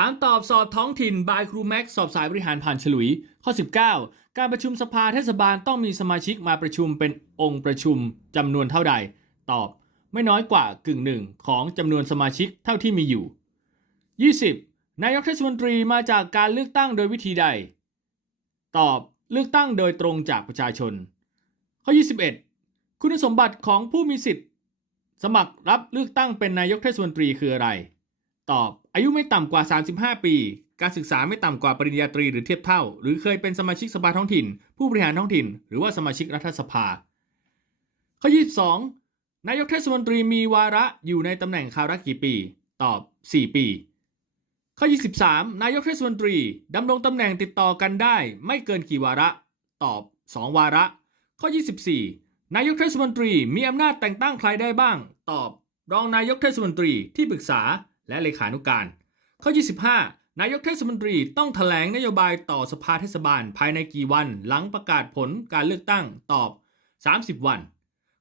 ถามตอบสอบท้องถิ่นบายครูแม็กสอบสายบริหารผ่านฉลุย ข้อ 19 การประชุมสภาเทศบาลต้องมีสมาชิกมาประชุมเป็นองค์ประชุมจำนวนเท่าใด ตอบ ไม่น้อยกว่ากึ่งหนึ่งของจำนวนสมาชิกเท่าที่มีอยู่ 20. นายกเทศมนตรีมาจากการเลือกตั้งโดยวิธีใด ตอบเลือกตั้งโดยตรงจากประชาชน ข้อ 21 คุณสมบัติของผู้มีสิทธิ์ สมัครรับเลือกตั้งเป็นนายกเทศมนตรีคืออะไร ตอบ อายุไม่ต่ำกว่า 35 ปี การศึกษาไม่ต่ำกว่าปริญญาตรีหรือเทียบเท่า หรือเคยเป็นสมาชิกสภาท้องถิ่น ผู้บริหารท้องถิ่น หรือว่าสมาชิกรัฐสภา ข้อ 22 นายกเทศมนตรีมีวาระอยู่ในตำแหน่งคาวละกี่ปี ตอบ 4 ปี ข้อ 23 นายกเทศมนตรีดำรงตำแหน่งติดต่อกันได้ ไม่เกินกี่วาระ ตอบ 2 วาระ ข้อ 24 นายกเทศมนตรีมีอำนาจแต่งตั้งใครได้บ้าง ตอบ รองนายกเทศมนตรีที่ปรึกษา และเลขานุการ ข้อ 25 นายกเทศมนตรีต้องแถลงนโยบายต่อสภาเทศบาลภายในกี่วัน หลังประกาศผลการเลือกตั้งตอบ 30 วัน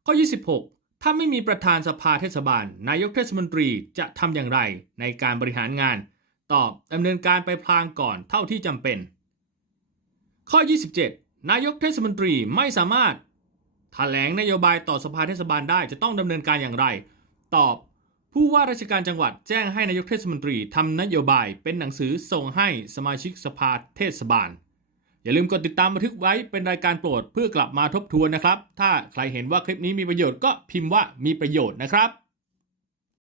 ข้อ 26 ถ้าไม่มีประธานสภาเทศบาล นายกเทศมนตรีจะทำอย่างไรในการบริหารงาน ตอบดำเนินการไปพลางก่อนเท่าที่จำเป็น ข้อ 27 นายกเทศมนตรีไม่สามารถแถลงนโยบายต่อสภาเทศบาลได้จะต้องดำเนินการอย่างไร ตอบ ผู้ว่าราชการจังหวัดแจ้งให้นายกเทศมนตรีทำนโยบายเป็นหนังสือส่งให้สมาชิกสภาเทศบาล อย่าลืมกดติดตามบันทึกไว้เป็นรายการโปรดเพื่อกลับมาทบทวนนะครับ ถ้าใครเห็นว่าคลิปนี้มีประโยชน์ก็พิมพ์ว่ามีประโยชน์นะครับ